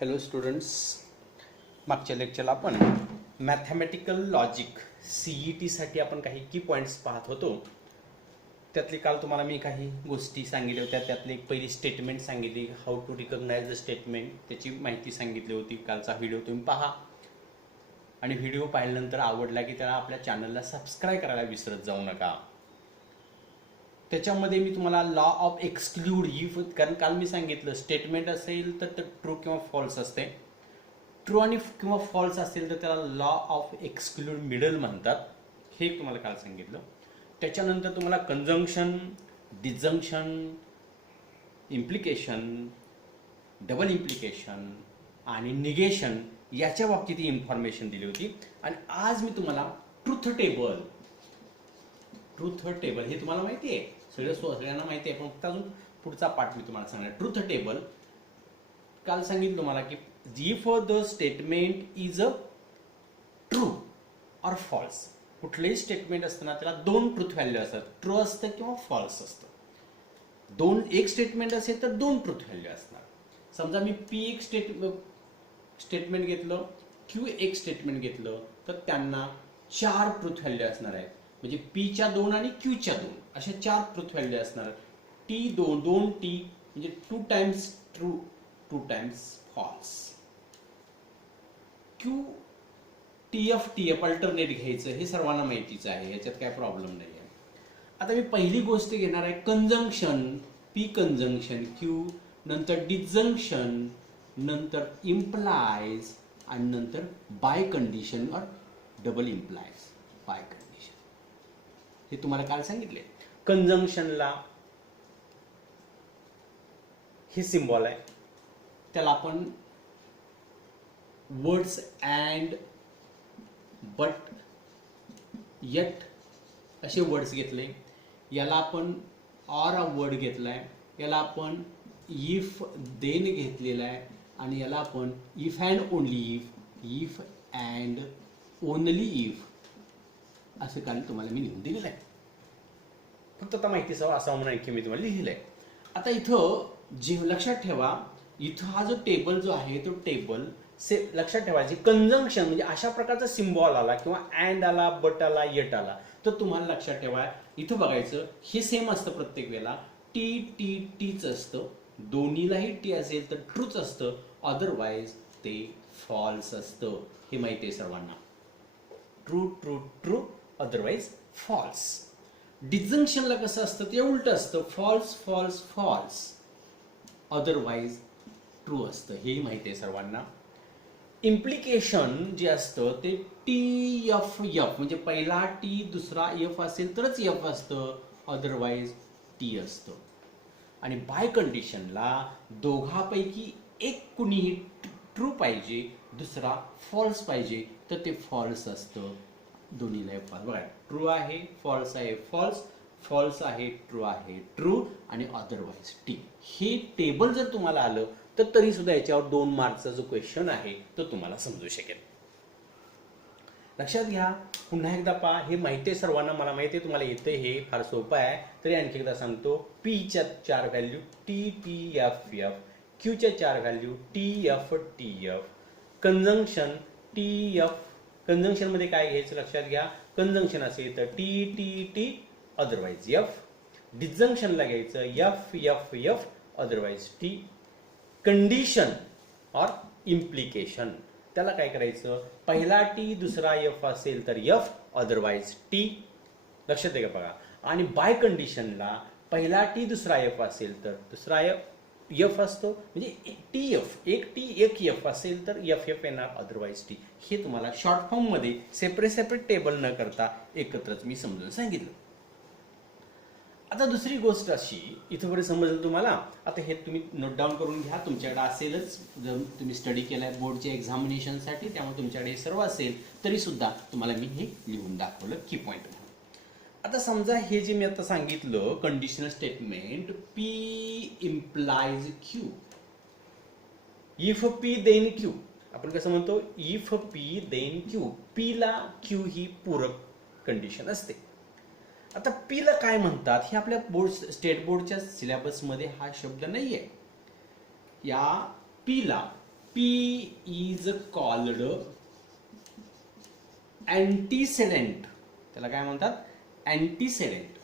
Hello students, मागच्या लेक्चरला आपण mathematical logic CETसाठी आपण काही की पॉईंट्स पाहत होतो. त्यातले काल तुम्हाला मी काही गोष्टी सांगितल्या होत्या. त्यातली एक पहिली स्टेटमेंट सांगितली, how to recognise the statement, त्याची माहिती सांगितली होती. कालचा व्हिडिओ तुम्ही पहा आणि व्हिडिओ पाहिल्यानंतर आवडला की त्याला आपल्या चॅनलला सबस्क्राईब करायला विसरत जाऊ नका. त्याच्यामध्ये मी तुम्हाला लॉ ऑफ एक्सक्लूड इफ, कारण काल मी सांगितलं स्टेटमेंट असेल तर ट्रू किंवा फॉल्स असते. ट्रू आणि किंवा फॉल्स असेल तर त्याला लॉ ऑफ एक्सक्लूड मिडल म्हणतात, हे तुम्हाला काल सांगितलं. त्याच्यानंतर तुम्हाला conjunction, disjunction, implication, double implication आणि निगेशन याच्या बाबतीत ही इन्फॉर्मेशन दिली होती. आणि आज मी तुम्हाला ट्रूथ टेबल हे तुम्हाला माहिती आहे, सगळ्यांना माहिती आहे, पण फक्त अजून पुढचा पार्ट मी तुम्हाला सांगणार. ट्रूथ टेबल काल सांगितलं तुम्हाला की if the statement is a true or false, कुठलेही स्टेटमेंट असताना त्याला दोन ट्रूथ व्हॅल्यू असतात, ट्रू असतं किंवा फॉल्स असतं. एक स्टेटमेंट असेल तर दोन ट्रूथ व्हॅल्यू असणार. समजा मी P एक स्टेटमेंट घेतलं, Q एक स्टेटमेंट घेतलं, तर त्यांना चार ट्रूथ व्हॅल्यू असणार आहेत. म्हणजे Pच्या दोन आणि Qच्या दोन अशा चार ट्रूथ व्हॅल्यू असणार. T दोन T म्हणजे 2 times true 2 times false. Q TF alternate घ्यायचं हे सर्वांना माहितीच आहे, याच्यात काय प्रॉब्लेम नाही आहे. आता मी पहिली गोष्ट घेणार आहे कंजंक्शन, P कंजंक्शन Q, नंतर डिजंक्शन, नंतर इम्प्लाइज आणि नंतर बाय कंडिशन और डबल इम्प्लाइज बाय कंडिशन. हे तुम्हाला काल सांगितले. कंजंक्शनला हे सिम्बॉल आहे, त्याला आपण वर्ड्स अँड, बट, यट असे वर्ड्स घेतले. याला आपण ऑर अ वर्ड घेतलाय, याला आपण इफ देन घेतलेला आहे, आणि याला आपण if and only if and only if असं काल तुम्हाला मी लिहून दिलेलं आहे. फक्त आता माहितीचं असं म्हणून की मी तुम्हाला लिहिलं आहे. आता इथं जे लक्षात ठेवा, इथं हा जो टेबल जो आहे तो टेबल लक्षात ठेवायचे. कंजंक्शन म्हणजे अशा प्रकारचा सिम्बॉल आला किंवा अँड आला, बट आला, यट आला, तर तुम्हाला लक्षात ठेवा इथं बघायचं हे सेम असतं प्रत्येक वेळेला. टीच असतं, दोन्हीलाही टी असेल तर ट्रूच असतं, अदरवाईज ते फॉल्स असतं. हे माहिती आहे सर्वांना. True true true, otherwise false. डिजंक्शनला कसं असतं, ते उलट असतं, false false false, otherwise true असतं. हे माहिती आहे सर्वांना. इम्प्लिकेशन जे असतं ते TF म्हणजे पहिला टी दुसरा F असेल तरच F असतं, अदरवाईज टी असतं. आणि बाय कंडिशनला दोघापैकी एक कुणीही ट्रू पाहिजे, दुसरा फॉल्स पाहिजे, तर ते फॉल्स असतं. दोन्हीला फॉल्स. बघा, ट्रू आहे फॉल्स आहे फॉल्स, फॉल्स आहे ट्रू आहे ट्रू, आणि अदरवाईज टी. हे टेबल जर तुम्हाला आलं तर तरी सुद्धा याच्यावर 2 मार्कचा जो क्वेश्चन आहे तो तुम्हाला समजू शकेल. लक्षात घ्या. पुन्हा एकदा पहा, हे माहिती आहे सर्वांना, मला माहिती आहे तुम्हाला येतं, हे फार सोपं आहे, तरी आणखी एकदा सांगतो. Pच्या 4 value TF, Qच्या 4 value TF, conjunction TF. Conjunction मध्ये काय घ्यायचं लक्षात घ्या, कंजंक्शन असेल तर T अदरवाईज F. डिजंक्शनला घ्यायचं F अदरवाईज T. कंडिशन और इम्प्लिकेशन, त्याला काय करायचं, पहिला T दुसरा F असेल तर F अदरवाईज T. लक्षात आहे का बघा. आणि बाय कंडिशनला पहिला T दुसरा F असेल तर दुसरा F असतो, म्हणजे TF एक T एक F असेल तर F येणार, अदरवाईज T. हे तुम्हाला शॉर्ट फॉर्म मध्ये सेपरेट टेबल न करता एकत्रच मी समजून सांगितलं. आता दुसरी गोष्ट अशी, इथं समजलं तुम्हाला. आता हे तुम्ही नोट डाऊन करून घ्या, तुमच्याकडे असेलच, जर तुम्ही स्टडी केलाय बोर्डच्या एक्झामिनेशनसाठी, त्यामुळे तुमच्याकडे हे सर्व असेल, तरी सुद्धा तुम्हाला मी हे लिहून दाखवलं की पॉईंट म्हणून. आता समजा हे जे मी आता सांगितलं conditional statement, P implies Q, if P then Q. आपण कसं म्हणतो, if P then Q. P ला Q ही पूरक कंडिशन असते. आता P ला काय म्हणतात हे आपल्या स्टेट बोर्डच्या सिलेबसमध्ये हा शब्द नाहीये. या P ला P is called antecedent. त्याला काय म्हणतात? अँटीसेडेंट.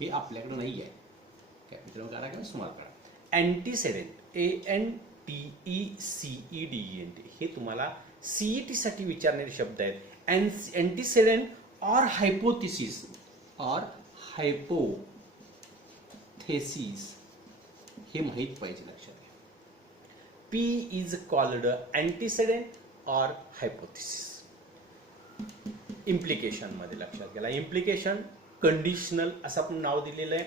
हे आपल्याकडे नाही आहे. कॅपिटल करा किंवा स्मॉल करा. अँटीसेडेंट, ANTECEDENT, हे तुम्हाला CET साठी विचारणारे शब्द आहेत. अँटीसेडेंट और हायपोथेसिस और हायपोथेसिस हे माहित पाहिजे, लक्षात घ्या. P is called antecedent or hypothesis. Implication मध्ये लक्षात घ्या. इम्प्लिकेशन कंडिशनल असं आपण नाव दिलेलं आहे.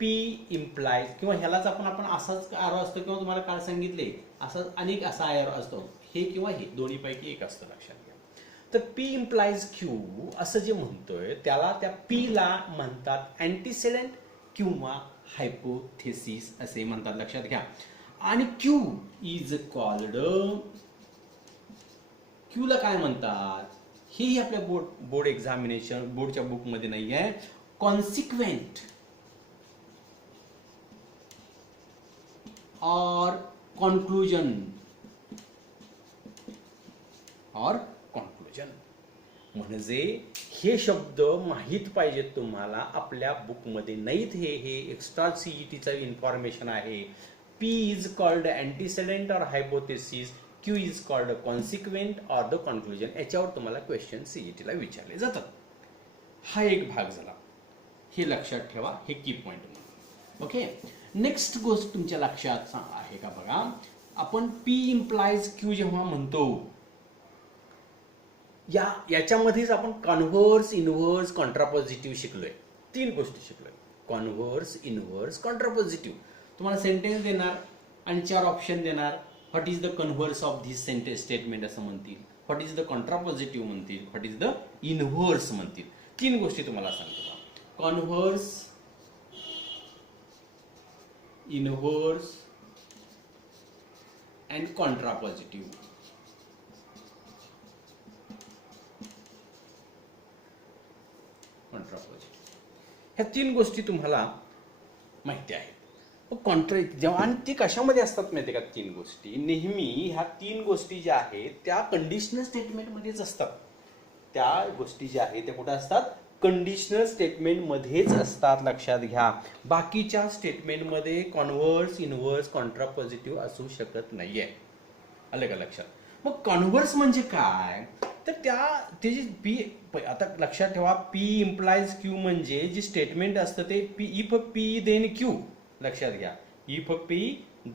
P इम्प्लाइज, किंवा ह्यालाच आपण असाच आरो असतो किंवा तुम्हाला काय सांगितले असं अनेक असा आरो असतो, हे किंवा हे दोन्हीपैकी एक असतं, लक्षात घ्या. तर P इम्प्लाइज Q असं जे म्हणतोय त्याला त्या P ला म्हणतात अँटीसेडेंट किंवा हायपोथेसिस असे म्हणतात, लक्षात घ्या. आणि Q इज कॉल्ड, Q ला काय म्हणतात हेही आपल्या बोर्ड एक्झामिनेशन बोर्डच्या बुक मध्ये नाही आहे. कॉन्सिक्वेंट और कॉन्क्लुजन म्हणजे हे शब्द माहित पाहिजेत तुम्हाला, आपल्या बुक मध्ये नाहीत. हे एक्स्ट्रा सीईटीचं इन्फॉर्मेशन आहे. P is called antecedent or hypothesis, Q is called consequent or the conclusion. याच्यावर तुम्हाला क्वेश्चन सीईटीला विचारले जातात. हा एक भाग झाला, हे लक्षात ठेवा, हे की पॉइंट. ओके, नेक्स्ट गोष्ट तुमच्या लक्षात आहे का बघा. आपण P इम्प्लाइज Q जेव्हा म्हणतो याच्यामध्येच आपण कॉन्व्हर्स, इनव्हर्स, कॉन्ट्रापॉझिटिव्ह शिकलोय. 3 गोष्टी शिकलोय. Converse, inverse, contrapositive. तुम्हाला सेंटेन्स देणार आणि 4 ऑप्शन देणार. What is the converse of this sentence statement असं म्हणतील, व्हॉट इज द कॉन्ट्रापॉझिटिव्ह म्हणतील, व्हॉट इज द इनव्हर्स म्हणतील. 3 गोष्टी तुम्हाला सांगतो. Converse, inverse and contrapositive. ह्या 3 गोष्टी तुम्हाला माहिती आहे. जेव्हा आणि ते कशामध्ये असतात माहिती का, 3 गोष्टी नेहमी ह्या 3 गोष्टी ज्या आहेत त्या कंडिशनल स्टेटमेंट मध्येच असतात. त्या गोष्टी ज्या आहेत त्या कुठे असतात, कंडिशनल स्टेटमेंट मध्येच असतात, लक्षात घ्या. बाकीच्या स्टेटमेंट मध्ये कॉन्व्हर्स, इनव्हर्स, कॉन्ट्रापॉझिटिव्ह असू शकत नाहीये. आलं का लक्षात. मग कॉन्व्हर्स म्हणजे काय, तर त्याची P आता लक्षात ठेवा. P इम्प्लाइज Q म्हणजे जे स्टेटमेंट असतं ते इफ P देन Q, लक्षात घ्या. इफ P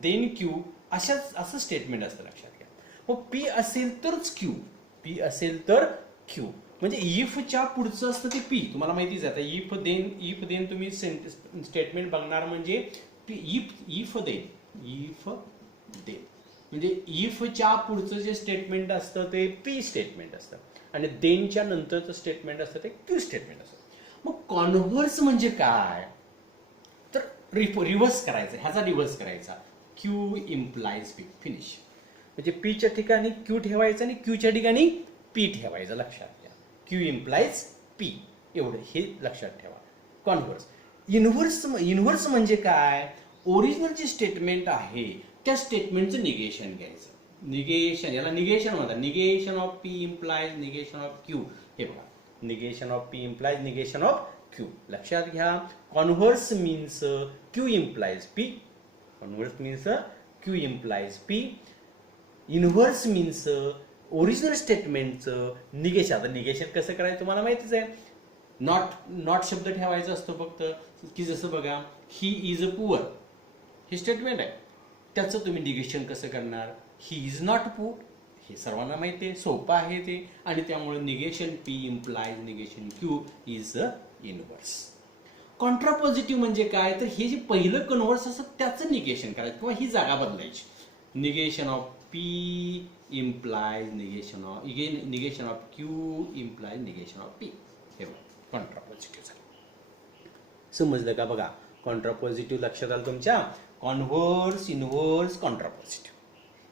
देन Q असं स्टेटमेंट असतं, लक्षात घ्या. मग P असेल तरच Q, P असेल तर Q म्हणजे इफच्या पुढचं असतं ते P. तुम्हाला माहितीच आहे. इफ देन तुम्ही स्टेटमेंट बघणार म्हणजे इफ देन म्हणजे इफच्या पुढचं जे स्टेटमेंट असतं ते P स्टेटमेंट असतं आणि देनच्या नंतरचं स्टेटमेंट असतं ते Q स्टेटमेंट असतं. मग कॉन्व्हर्स म्हणजे काय, तर रिव्हर्स करायचं, ह्याचा रिव्हर्स करायचा. Q implies P, finish. म्हणजे P च्या ठिकाणी Q ठेवायचं आणि Q च्या ठिकाणी P ठेवायचं, लक्षात घ्या. Q इम्प्लाइज P, एवढं हे लक्षात ठेवा. कॉन्व्हर्स. इनव्हर्स म्हणजे काय, ओरिजिनल जे स्टेटमेंट आहे त्या स्टेटमेंटचं निगेशन घ्यायचं. निगेशन, याला निगेशन म्हणतात. Negation of P implies negation of Q. हे बघा, negation of P implies negation of Q, लक्षात घ्या. Converse means Q implies P, converse means Q implies P. Inverse means original स्टेटमेंटचं निगेशन. आता negation कसं करायचं तुम्हाला माहितीच आहे. नॉट शब्द ठेवायचा असतो फक्त, की जसं बघा ही इज अ पुअर हे स्टेटमेंट आहे, त्याचं तुम्ही निगेशन कसं करणार. ही इज नॉट पुअर, हे सर्वांना माहिती आहे, सोपं आहे ते. आणि त्यामुळे negation P implies negation Q is a inverse. Contrapositive म्हणजे काय, तर हे जे पहिलं कन्व्हर्स असतं त्याचं निगेशन करायचं किंवा ही जागा बदलायची. Negation of P implies negation of Q implies negation of P. हे कॉन्ट्रापॉझिटिव्ह झालं. समजलं का बघा. कॉन्ट्रापॉझिटिव्ह लक्षात आलं तुमच्या. कॉन्व्हर्स, इनव्हर्स, कॉन्ट्रापॉझिटिव्ह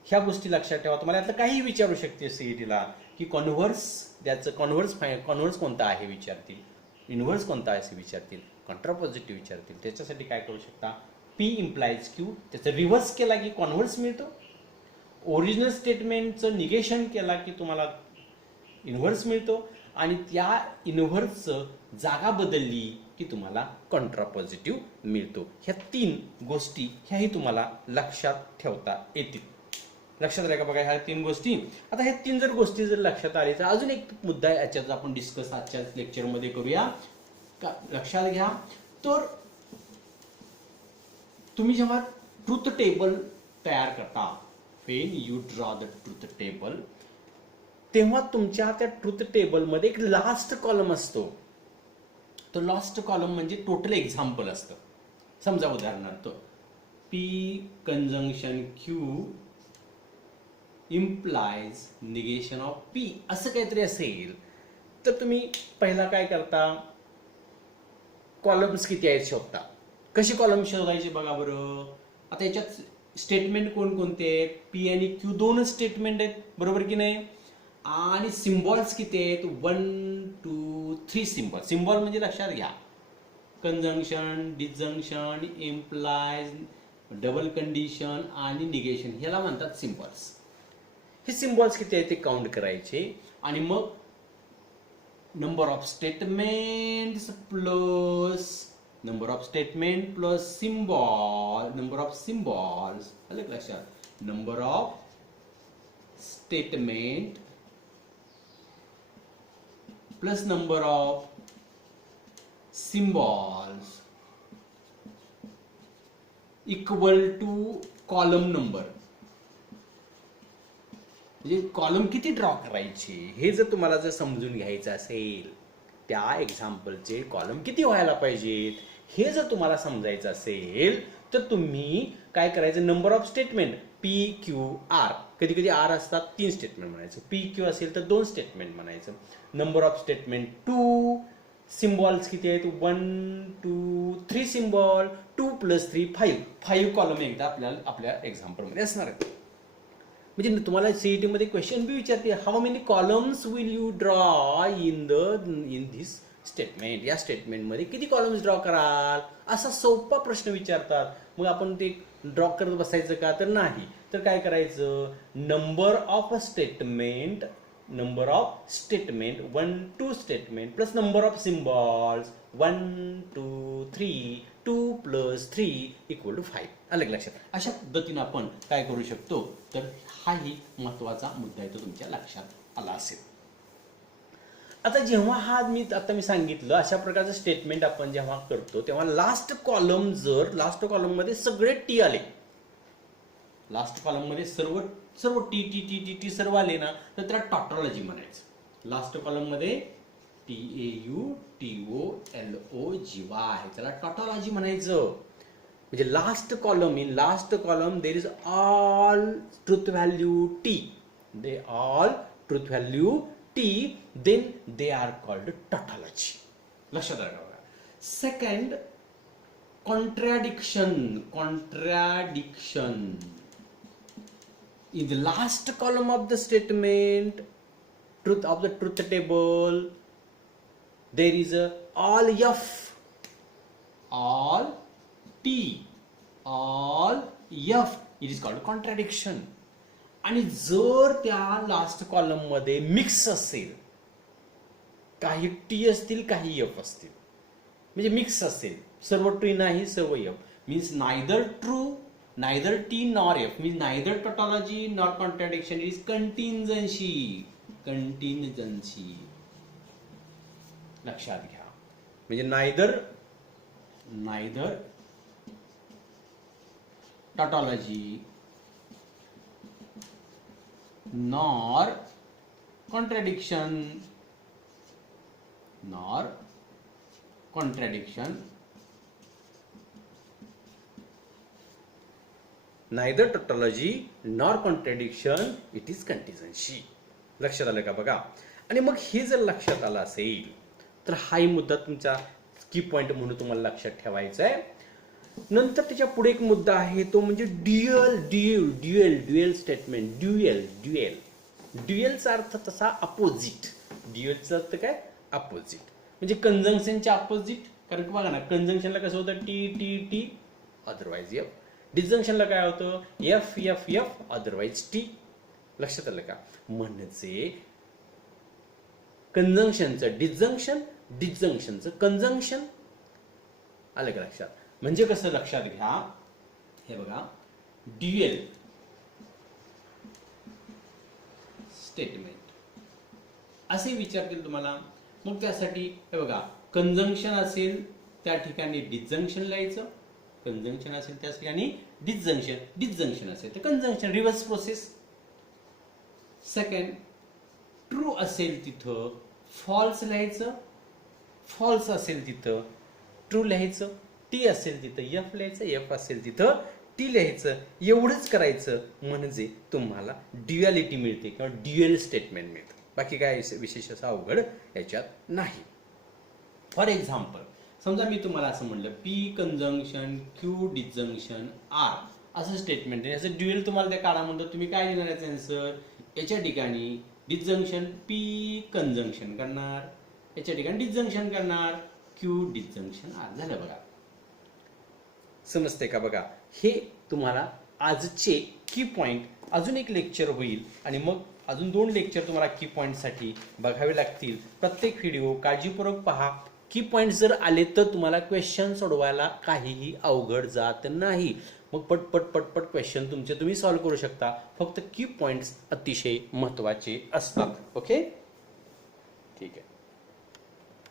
ह्या गोष्टी लक्षात ठेवा. तुम्हाला यातलं काही विचारू शकते सीईटीला, की कॉन्व्हर्स त्याचं कॉन्व्हर्स कोणता आहे विचारतील, इनव्हर्स कोणता आहे असे विचारतील, कॉन्ट्रापॉझिटिव्ह विचारतील. त्याच्यासाठी काय करू शकता, P इम्प्लाइज Q, त्याचं रिव्हर्स केला की कॉन्व्हर्स मिळतो. ओरिजिनल स्टेटमेंटचं निगेशन केला की तुम्हाला इन्व्हर्स मिळतो, आणि त्या इन्व्हर्सचं जागा बदलली की तुम्हाला कॉन्ट्रापॉझिटिव्ह मिळतो. ह्या 3 गोष्टी ह्याही तुम्हाला लक्षात ठेवता येतील. लक्षात आलं का बघा ह्या 3 गोष्टी. आता ह्या 3 जर गोष्टी जर लक्षात आल्या तर अजून एक मुद्दा आहे याच्यात आपण डिस्कस आजच्या लेक्चरमध्ये करूया. लक्षात घ्या, तर तुम्ही जेव्हा ट्रुथ टेबल तयार करता, when you draw the truth table, तेव्हा तुमच्या त्या ट्रुथ टेबलमध्ये एक लास्ट कॉलम असतो. तो लास्ट कॉलम म्हणजे टोटल एक्झाम्पल असतं. समजा उदाहरणार्थ P conjunction Q implies negation of P असं काहीतरी असेल, तर तुम्ही पहिला काय करता, कॉलम्स किती आहेत शोधता. कशी कॉलम शोधायची बघा बरं. आता याच्यात स्टेटमेंट कोणकोणते आहेत, P आणि Q 2 स्टेटमेंट आहेत, बरोबर की नाही. आणि सिम्बॉल्स किती आहेत, 1 2 3 सिम्बॉल. सिम्बॉल म्हणजे लक्षात घ्या, conjunction, disjunction, implies, double condition आणि निगेशन, ह्याला म्हणतात सिम्बॉल्स. हे सिम्बॉल्स किती आहेत ते काउंट करायचे, आणि मग number of statements plus number of statement plus symbol, number of symbols, आलं लक्षात, number of statement plus number of symbols equal to column number. म्हणजे कॉलम किती ड्रॉ करायचे हे जर तुम्हाला जर समजून घ्यायचं असेल, त्या एक्झाम्पलचे कॉलम किती व्हायला पाहिजेत हे जर तुम्हाला समजायचं असेल, तर तुम्ही काय करायचं, number of statement P Q R, कधी कधी R असतात 3 स्टेटमेंट म्हणायचं, P Q असेल तर 2 स्टेटमेंट म्हणायचं. नंबर ऑफ स्टेटमेंट 2, सिम्बॉल्स किती आहेत, 1 2 3 सिम्बॉल, 2 + 3 5 कॉलम एकदा आपल्याला आपल्या एक्झाम्पलमध्ये असणार आहेत. म्हणजे तुम्हाला सीईटी मध्ये क्वेश्चन बी विचारते, how many columns will you draw in this statement. या स्टेटमेंटमध्ये किती कॉलम्स ड्रॉ कराल, असा सोपा प्रश्न विचारतात. मग आपण ते ड्रॉ करत बसायचं का, तर नाही. तर काय करायचं, number of statement 1 2 statement plus number of symbols 1 2 3 2 + 3 = 5. आलं लक्षात. अशा पद्धतीने आपण काय करू शकतो, तर हाही महत्वाचा मुद्दा आहे, तो तुमच्या लक्षात आला असेल. आता जेव्हा आता मी सांगितलं अशा प्रकारचं स्टेटमेंट आपण जेव्हा करतो, तेव्हा लास्ट कॉलम मध्ये सगळे टी आले, लास्ट कॉलम मध्ये सर्व टी सर्व आले ना, तर त्याला टॉटॉलॉजी म्हणायचं. लास्ट कॉलम मध्ये TAUTOLOGY, त्याला टॉटॉलॉजी म्हणायचं. म्हणजे last column there is all truth value T, then they are called tautology. लक्षात आलं बघा. Second, contradiction. In the last column of the statement of the truth table, there is a all F, all T, all F. It is called contradiction. आणि जर त्या last column मध्ये mix असेल, काही T असतील काही एफ असतील, म्हणजे मिक्स असेल, सर्व टी नाही सर्व F, means neither T nor F, means neither tautology nor contradiction, is contingency. लक्षात घ्या. म्हणजे neither tautology nor contradiction, neither tautology nor contradiction, it is contingency. लक्षात आलं का बघा. आणि मग हे जर लक्षात आलं असेल, तर हाही मुद्दा तुमचा की पॉइंट म्हणून तुम्हाला लक्षात ठेवायचा आहे. नंतर त्याच्या पुढे एक मुद्दा आहे, तो म्हणजे ड्युएल स्टेटमेंट. ड्युएलचा अर्थ तसा अपोजिट. ड्युएलचा अर्थ काय, अपोजिट. म्हणजे कंजंक्शनच्या अपोजिट. कारण बघा ना, कंजंक्शनला कसं होतं, टी अदरवाइज एफ. डिसजंक्शनला काय होतं? F F F otherwise T. लक्षात आलं का? म्हणजे कंजंक्शनचं डिसजंक्शन, डिसजंक्शनचं कंजंक्शन. आलं का लक्षात? म्हणजे कसं लक्षात घ्या, हे बघा, ड्युएल स्टेटमेंट असे विचारतील तुम्हाला. मग त्यासाठी हे बघा, कंजंक्शन असेल त्या ठिकाणी डिसजंक्शन लिहायचं, कंजंक्शन असेल त्या ठिकाणी डिसजंक्शन, डिसजंक्शन असेल तर conjunction, reverse process. Second, true असेल तिथं फॉल्स लिहायचं, फॉल्स असेल तिथं ट्रू लिहायचं, टी असेल तिथं एफ लिहायचं, एफ असेल तिथं टी लिहायचं. एवढंच करायचं म्हणजे तुम्हाला ड्युअलिटी मिळते किंवा ड्युअल स्टेटमेंट मिळतं. बाकी काय विशेष असं अवघड याच्यात नाही. फॉर एक्झाम्पल, समजा मी तुम्हाला असं म्हणलं P conjunction Q disjunction R असं स्टेटमेंट आहे. असं ड्युअल तुम्हाला त्या काढा म्हणतो, तुम्ही काय देणार याचं आन्सर? याच्या ठिकाणी डिसजंक्शन पी कंजंक्शन करणार, याच्या ठिकाणी डिसजंक्शन करणार, क्यू डिसजंक्शन आर. झालं बघा. समजते का? बघा, हे तुम्हाला आजचे की पॉइंट. अजून एक लेक्चर होईल आणि मग अजून 2 लेक्चर तुम्हाला की पॉइंटसाठी बघावे लागतील. प्रत्येक व्हिडिओ काळजीपूर्वक पहा. की पॉइंट जर आले तर तुम्हाला क्वेश्चन सोडवायला काहीही अवघड जात नाही. मग पटपट पटपट क्वेश्चन तुमचे तुम्ही सॉल्व्ह करू शकता. फक्त की पॉइंट्स अतिशय महत्त्वाचे असतात. ओके, ठीक आहे.